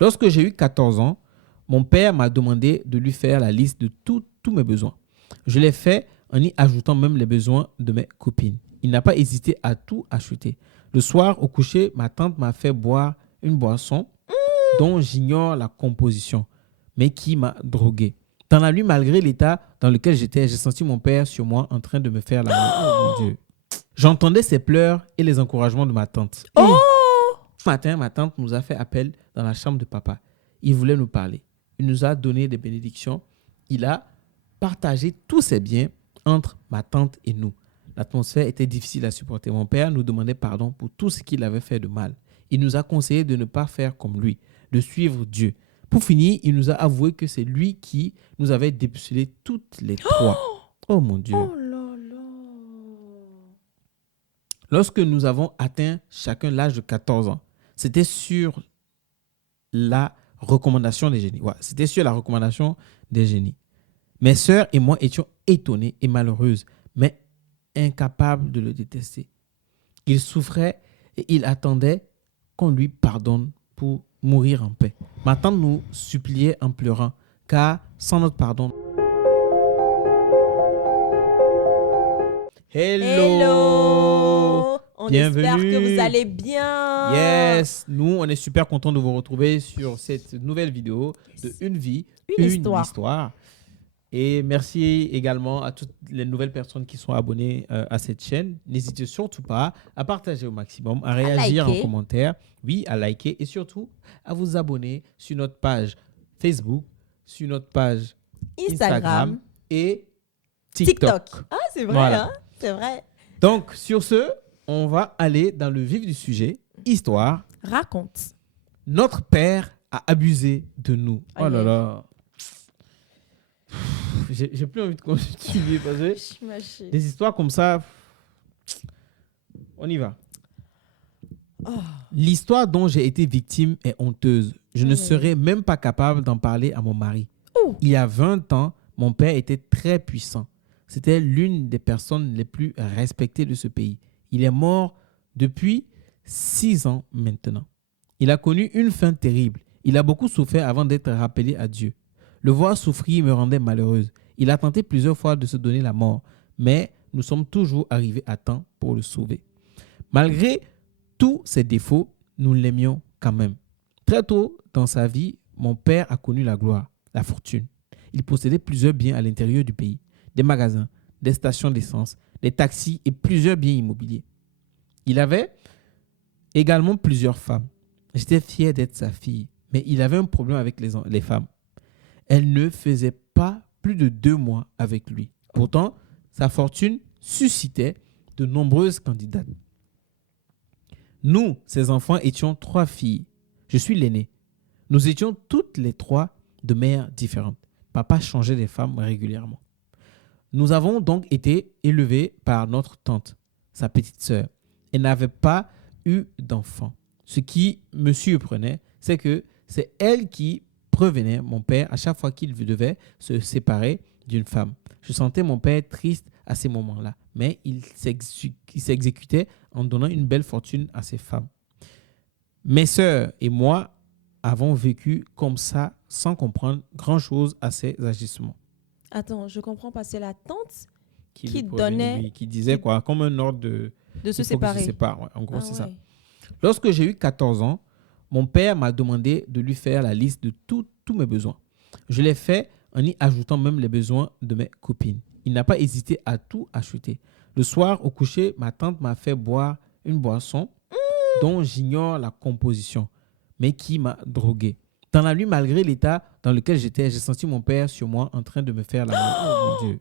Lorsque j'ai eu 14 ans, mon père m'a demandé de lui faire la liste de tous mes besoins. Je l'ai fait en y ajoutant même les besoins de mes copines. Il n'a pas hésité à tout acheter. Le soir, au coucher, ma tante m'a fait boire une boisson dont j'ignore la composition, mais qui m'a drogué. Dans la nuit, malgré l'état dans lequel j'étais, j'ai senti mon père sur moi en train de me faire l'amour. Oh mon Dieu. J'entendais ses pleurs et les encouragements de ma tante. Et Oh! ce matin, ma tante nous a fait appel dans la chambre de papa. Il voulait nous parler. Il nous a donné des bénédictions. Il a partagé tous ses biens entre ma tante et nous. L'atmosphère était difficile à supporter. Mon père nous demandait pardon pour tout ce qu'il avait fait de mal. Il nous a conseillé de ne pas faire comme lui, de suivre Dieu. Pour finir, il nous a avoué que c'est lui qui nous avait dépucelé toutes les trois. Oh mon Dieu. Oh là là. Lorsque nous avons atteint chacun l'âge de 14 ans, c'était sur la recommandation des génies. Ouais, c'était sur la recommandation des génies. Mes sœurs et moi étions étonnés et malheureuses, mais incapables de le détester. Il souffrait et il attendait qu'on lui pardonne pour mourir en paix. Ma tante nous suppliait en pleurant, car sans notre pardon... Hello! On Bienvenue. espère que vous allez bien. Yes, nous, on est super contents de vous retrouver sur cette nouvelle vidéo de Une vie, une histoire. Et merci également à toutes les nouvelles personnes qui sont abonnées à cette chaîne. N'hésitez surtout pas à partager au maximum, à réagir en commentaire, oui, à liker et surtout à vous abonner sur notre page Facebook, sur notre page Instagram et TikTok. Ah, c'est vrai, Voilà. hein? C'est vrai. Donc, sur ce, on va aller dans le vif du sujet. Histoire. Raconte. Notre père a abusé de nous. Oh là là. J'ai plus envie de continuer parce que des histoires comme ça, on y va. Oh. L'histoire dont j'ai été victime est honteuse. Je ne serais même pas capable d'en parler à mon mari. Il y a 20 ans, mon père était très puissant. C'était l'une des personnes les plus respectées de ce pays. Il est mort depuis 6 ans maintenant. Il a connu une fin terrible. Il a beaucoup souffert avant d'être rappelé à Dieu. Le voir souffrir me rendait malheureuse. Il a tenté plusieurs fois de se donner la mort, mais nous sommes toujours arrivés à temps pour le sauver. Malgré tous ses défauts, nous l'aimions quand même. Très tôt dans sa vie, mon père a connu la gloire, la fortune. Il possédait plusieurs biens à l'intérieur du pays, des magasins, des stations d'essence, des taxis et plusieurs biens immobiliers. Il avait également plusieurs femmes. J'étais fier d'être sa fille, mais il avait un problème avec les femmes. Elle ne faisait pas plus de 2 mois avec lui. Pourtant, sa fortune suscitait de nombreuses candidates. Nous, ses enfants, étions 3 filles. Je suis l'aîné. Nous étions toutes les 3 de mères différentes. Papa changeait des femmes régulièrement. Nous avons donc été élevés par notre tante, sa petite sœur. Elle n'avait pas eu d'enfant. Ce qui me surprenait, c'est que c'est elle qui prévenait mon père à chaque fois qu'il devait se séparer d'une femme. Je sentais mon père triste à ces moments-là, mais il s'exécutait en donnant une belle fortune à ses femmes. Mes sœurs et moi avons vécu comme ça sans comprendre grand-chose à ses agissements. Attends, je comprends pas. C'est la tante qui donnait... Qui disait quoi, comme un ordre de se séparer. Ouais, en gros, c'est ça. Lorsque j'ai eu 14 ans, mon père m'a demandé de lui faire la liste de tous mes besoins. Je l'ai fait en y ajoutant même les besoins de mes copines. Il n'a pas hésité à tout acheter. Le soir, au coucher, ma tante m'a fait boire une boisson dont j'ignore la composition, mais qui m'a drogué. Dans la nuit, malgré l'état dans lequel j'étais, j'ai senti mon père sur moi en train de me faire l'amour. Oh mon Dieu.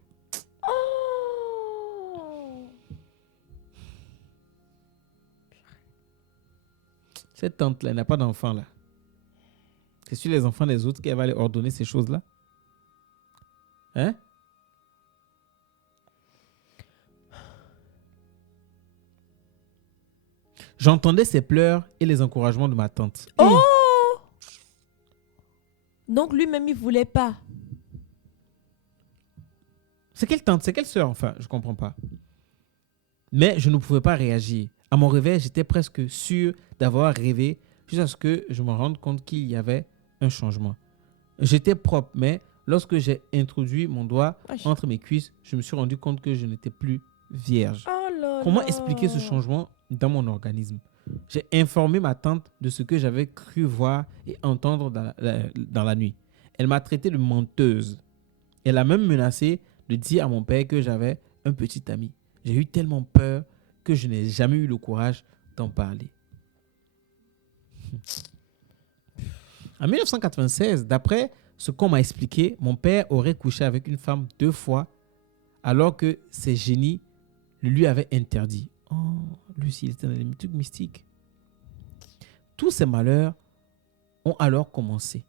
Cette tante-là, elle n'a pas d'enfant là. C'est sur les enfants des autres qu'elle va aller ordonner ces choses-là. Hein? J'entendais ses pleurs et les encouragements de ma tante. Oh! Donc lui-même, il ne voulait pas. C'est quelle tante? C'est quelle sœur? Enfin, je ne comprends pas. Mais je ne pouvais pas réagir. À mon réveil, j'étais presque sûr d'avoir rêvé. jusqu'à ce que je me rende compte qu'il y avait un changement. J'étais propre, mais lorsque j'ai introduit mon doigt entre mes cuisses, je me suis rendu compte que je n'étais plus vierge. Comment expliquer ce changement dans mon organisme? J'ai informé ma tante de ce que j'avais cru voir et entendre dans la nuit. Elle m'a traité de menteuse. Elle a même menacé de dire à mon père que j'avais un petit ami. J'ai eu tellement peur que je n'ai jamais eu le courage d'en parler. En 1996, d'après ce qu'on m'a expliqué, mon père aurait couché avec une femme 2 fois alors que ses génies le lui avaient interdit. Oh, lui, il était dans les trucs mystiques. Tous ces malheurs ont alors commencé.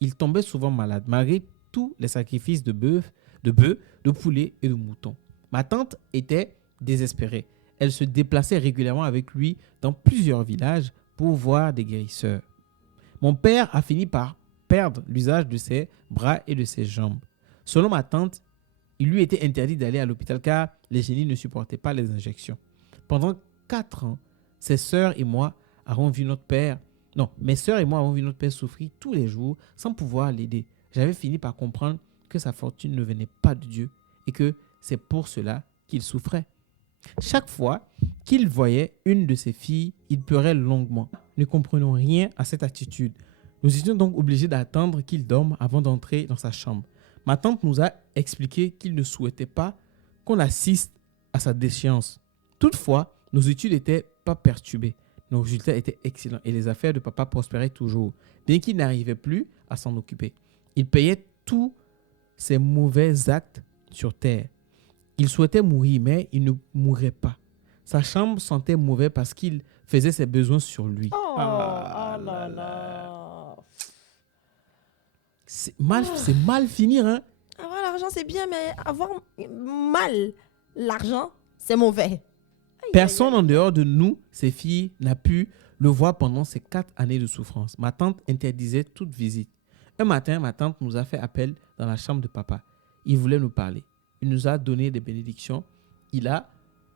Il tombait souvent malade, malgré tous les sacrifices de bœuf, de poulet et de mouton. Ma tante était désespérée. Elle se déplaçait régulièrement avec lui dans plusieurs villages pour voir des guérisseurs. Mon père a fini par perdre l'usage de ses bras et de ses jambes. Selon ma tante, il lui était interdit d'aller à l'hôpital car les génies ne supportaient pas les injections. Pendant 4 ans, mes sœurs et moi avons vu notre père souffrir tous les jours sans pouvoir l'aider. J'avais fini par comprendre que sa fortune ne venait pas de Dieu et que c'est pour cela qu'il souffrait. Chaque fois qu'il voyait une de ses filles, il pleurait longuement. Nous ne comprenons rien à cette attitude. Nous étions donc obligés d'attendre qu'il dorme avant d'entrer dans sa chambre. Ma tante nous a expliqué qu'il ne souhaitait pas qu'on assiste à sa déchéance. Toutefois, nos études n'étaient pas perturbées. Nos résultats étaient excellents et les affaires de papa prospéraient toujours, bien qu'il n'arrivait plus à s'en occuper. Il payait tous ses mauvais actes sur terre. Il souhaitait mourir, mais il ne mourrait pas. Sa chambre sentait mauvais parce qu'il faisait ses besoins sur lui. C'est mal finir, hein? Avoir l'argent, c'est bien, mais avoir mal l'argent, c'est mauvais. Personne en dehors de nous, ses filles, n'a pu le voir pendant ces 4 années de souffrance. Ma tante interdisait toute visite. Un matin, ma tante nous a fait appel dans la chambre de papa. Il voulait nous parler. Il nous a donné des bénédictions. Il a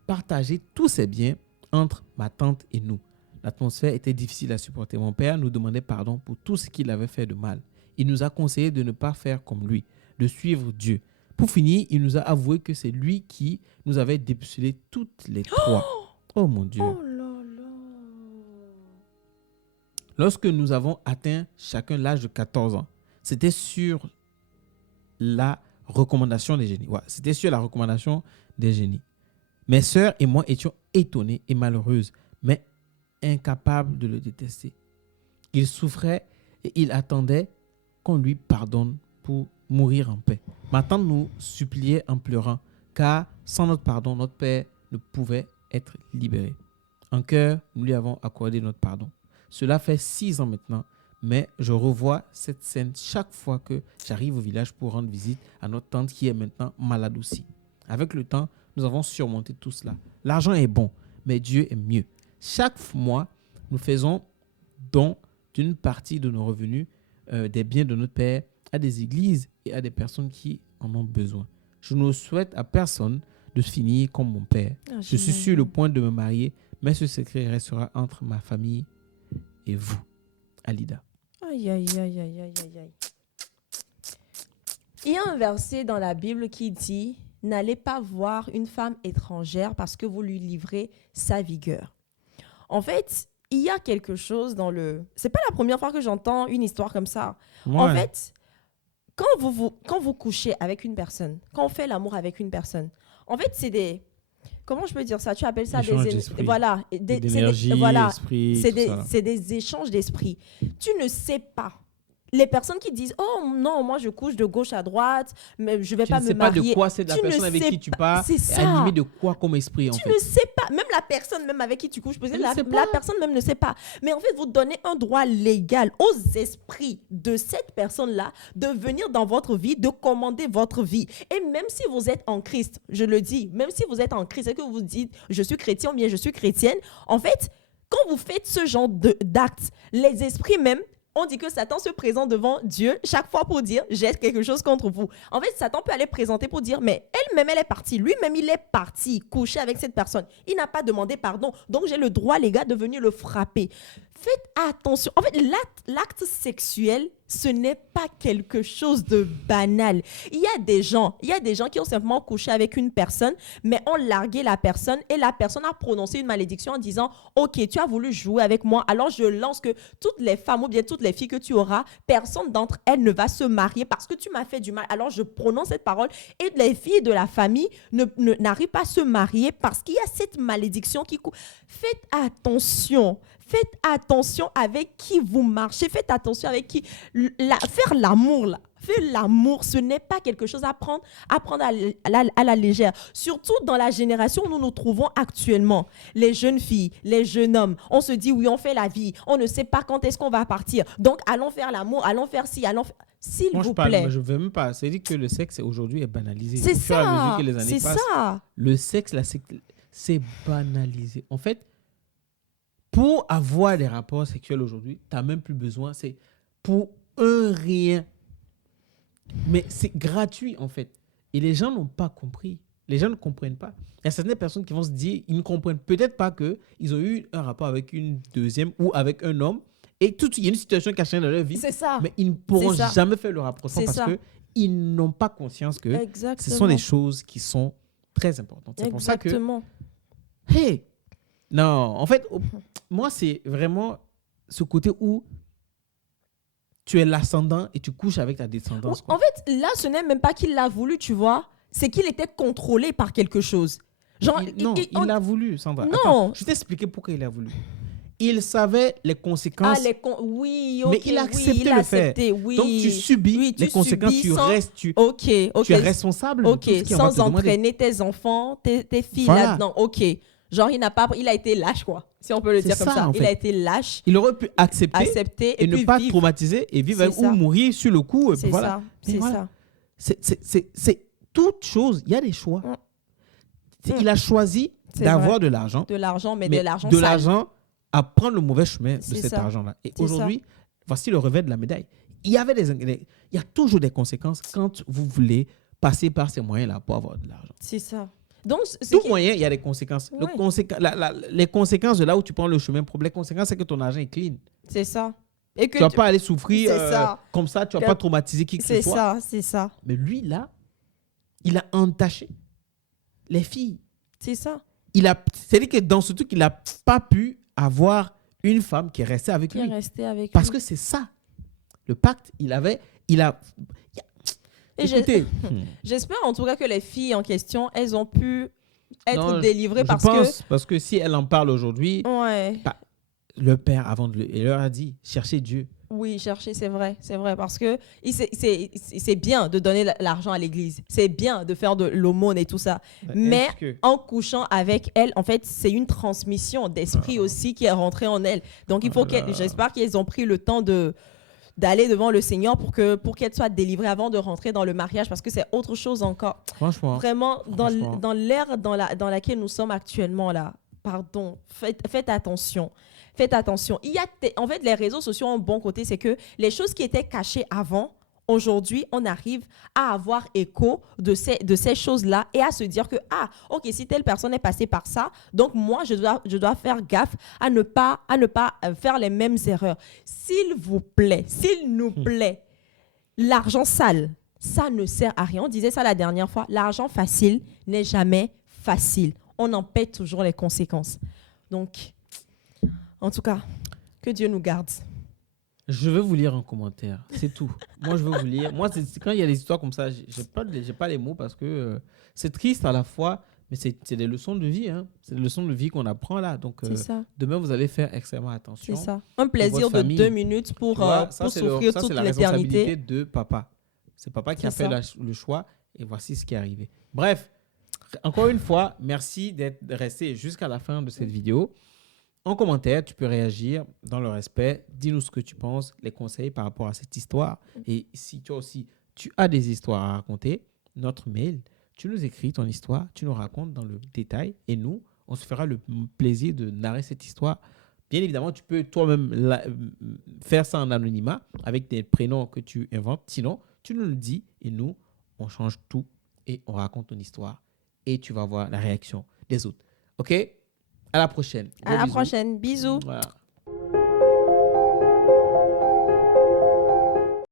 partagé tous ses biens entre ma tante et nous. L'atmosphère était difficile à supporter. Mon père nous demandait pardon pour tout ce qu'il avait fait de mal. Il nous a conseillé de ne pas faire comme lui, de suivre Dieu. Pour finir, il nous a avoué que c'est lui qui nous avait dépucelé toutes les 3. Oh mon Dieu. Oh là là. Lorsque nous avons atteint chacun l'âge de 14 ans, c'était sur la recommandation des génies. Ouais, c'était sur la recommandation des génies. Mes sœurs et moi étions étonnés et malheureuses, mais incapables de le détester. Il souffrait et il attendait qu'on lui pardonne pour mourir en paix. Ma tante nous suppliait en pleurant, car sans notre pardon, notre père ne pouvait être libéré. En cœur, nous lui avons accordé notre pardon. Cela fait 6 ans maintenant, mais je revois cette scène chaque fois que j'arrive au village pour rendre visite à notre tante qui est maintenant malade aussi. Avec le temps, nous avons surmonté tout cela. L'argent est bon, mais Dieu est mieux. Chaque mois, nous faisons don d'une partie de nos revenus, des biens de notre père, à des églises et à des personnes qui en ont besoin. Je ne souhaite à personne de finir comme mon père. Je suis sur le point de me marier, mais ce secret restera entre ma famille et vous, Alida. Aïe, aïe, aïe, aïe, aïe, aïe. Il y a un verset dans la Bible qui dit « N'allez pas voir une femme étrangère parce que vous lui livrez sa vigueur. » En fait, il y a quelque chose dans le... C'est pas la première fois que j'entends une histoire comme ça. Ouais. En fait, quand vous couchez avec une personne, quand on fait l'amour avec une personne, en fait, c'est des... Comment je peux dire ça? Tu appelles ça voilà, d'énergie, esprit, c'est des échanges d'esprit. Tu ne sais pas. Les personnes qui disent « Oh non, moi je couche de gauche à droite, mais je ne vais pas me marier. » Tu ne sais pas de quoi c'est la personne avec qui tu pars, est animée de quoi comme esprit en fait. Tu ne sais pas. Même la personne même avec qui tu couches, la personne même ne sait pas. Mais en fait, vous donnez un droit légal aux esprits de cette personne-là de venir dans votre vie, de commander votre vie. Et même si vous êtes en Christ, je le dis, même si vous êtes en Christ et que vous dites « Je suis chrétien » ou bien « Je suis chrétienne », en fait, quand vous faites ce genre d'actes, les esprits même, on dit que Satan se présente devant Dieu chaque fois pour dire « j'ai quelque chose contre vous ». En fait, Satan peut aller présenter pour dire « mais elle-même, elle est partie. Lui-même, il est parti coucher avec cette personne. Il n'a pas demandé pardon. Donc, j'ai le droit légal de venir le frapper. » Faites attention. En fait, l'acte sexuel, ce n'est pas quelque chose de banal. Il y a des gens qui ont simplement couché avec une personne, mais ont largué la personne et la personne a prononcé une malédiction en disant « Ok, tu as voulu jouer avec moi, alors je lance que toutes les femmes ou bien toutes les filles que tu auras, personne d'entre elles ne va se marier parce que tu m'as fait du mal. Alors je prononce cette parole et les filles de la famille n'arrivent pas à se marier parce qu'il y a cette malédiction qui court. » Faites attention. Faites attention avec qui vous marchez. Faites attention avec qui... faire l'amour, là. Faire l'amour, ce n'est pas quelque chose à prendre à la légère. Surtout dans la génération où nous nous trouvons actuellement. Les jeunes filles, les jeunes hommes, on se dit oui, on fait la vie. On ne sait pas quand est-ce qu'on va partir. Donc, allons faire l'amour, allons faire ci, allons faire... S'il vous plaît. Moi, je ne veux même pas. C'est-à-dire que le sexe aujourd'hui est banalisé. C'est ça. À mesure que les années passent, ça. Le sexe, c'est banalisé. En fait, pour avoir des rapports sexuels aujourd'hui, tu n'as même plus besoin. C'est pour un rien. Mais c'est gratuit, en fait. Et les gens n'ont pas compris. Les gens ne comprennent pas. Il y a certaines personnes qui vont se dire, ils ne comprennent peut-être pas qu'ils ont eu un rapport avec une deuxième ou avec un homme. Et il y a une situation qui a changé dans leur vie. C'est ça. Mais ils ne pourront jamais faire le rapprochement parce qu'ils n'ont pas conscience que ce sont des choses qui sont très importantes. C'est pour ça que... Hey! Non, en fait, moi, c'est vraiment ce côté où tu es l'ascendant et tu couches avec ta descendance. En fait, là, ce n'est même pas qu'il l'a voulu, tu vois. C'est qu'il était contrôlé par quelque chose. Genre, il l'a voulu, Sandra. Non. Attends, je t'ai expliqué pourquoi il a voulu. Il savait les conséquences. Oui, ok. Mais il a accepté le faire. Oui. Donc, tu subis les conséquences. Tu es responsable de tout ce qui sans entraîner tes enfants, tes filles là-dedans. Ok. Genre, il a été lâche, quoi. Si on peut le dire comme ça. Il a été lâche. Il aurait pu accepter et ne pas traumatiser et vivre ou mourir sur le coup. C'est ça. C'est toute chose. Il y a des choix. Il a choisi d'avoir de l'argent. De l'argent, mais de l'argent sale. De l'argent à prendre le mauvais chemin de cet argent-là. Et aujourd'hui, voici le revers de la médaille. Il y a toujours des conséquences quand vous voulez passer par ces moyens-là pour avoir de l'argent. C'est ça. Donc, tout moyen, il y a des conséquences. Ouais. Les conséquences de là où tu prends le chemin propre, les conséquences, c'est que ton argent est clean. C'est ça. Et que tu ne vas pas aller souffrir comme ça, tu ne vas pas traumatiser qui que ce soit. C'est ça. Mais lui, là, il a entaché les filles. C'est ça. C'est-à-dire que dans ce truc, il n'a pas pu avoir une femme qui est restée avec lui. Parce que c'est ça. Le pacte, Écoutez, j'espère en tout cas que les filles en question, elles ont pu être délivrées parce que si elle en parle aujourd'hui, le père il leur a dit cherchez Dieu. Oui, chercher, c'est vrai, parce que c'est bien de donner l'argent à l'église, c'est bien de faire de l'aumône et tout ça, mais en couchant avec elle, en fait, c'est une transmission d'esprit aussi qui est rentrée en elle. Donc il faut j'espère qu'elles ont pris le temps d'aller devant le Seigneur pour qu'elle soit délivrée avant de rentrer dans le mariage, parce que c'est autre chose encore. Franchement. Vraiment, dans l'ère dans laquelle nous sommes actuellement, là, pardon, faites attention. Faites attention. En fait, les réseaux sociaux ont un bon côté, c'est que les choses qui étaient cachées avant, aujourd'hui, on arrive à avoir écho de ces choses-là et à se dire que, ok, si telle personne est passée par ça, donc moi, je dois faire gaffe à ne pas faire les mêmes erreurs. S'il nous plaît, l'argent sale, ça ne sert à rien. On disait ça la dernière fois, l'argent facile n'est jamais facile. On en paie toujours les conséquences. Donc, en tout cas, que Dieu nous garde. Je veux vous lire un commentaire, c'est tout. Moi, je veux vous lire. Moi, quand il y a des histoires comme ça, j'ai pas les mots parce que c'est triste à la fois, mais c'est des leçons de vie. Hein. C'est des leçons de vie qu'on apprend là. Donc, demain, vous allez faire extrêmement attention. C'est ça. Un plaisir de 2 minutes pour souffrir toute l'éternité. C'est la responsabilité de papa. C'est papa qui a fait le choix et voici ce qui est arrivé. Bref, encore une fois, merci d'être resté jusqu'à la fin de cette vidéo. En commentaire, tu peux réagir dans le respect. Dis-nous ce que tu penses, les conseils par rapport à cette histoire. Et si toi aussi, tu as des histoires à raconter, notre mail, tu nous écris ton histoire, tu nous racontes dans le détail. Et nous, on se fera le plaisir de narrer cette histoire. Bien évidemment, tu peux toi-même faire ça en anonymat avec des prénoms que tu inventes. Sinon, tu nous le dis et nous, on change tout et on raconte ton histoire. Et tu vas voir la réaction des autres. OK ? À la prochaine. À la prochaine. Bisous. Voilà.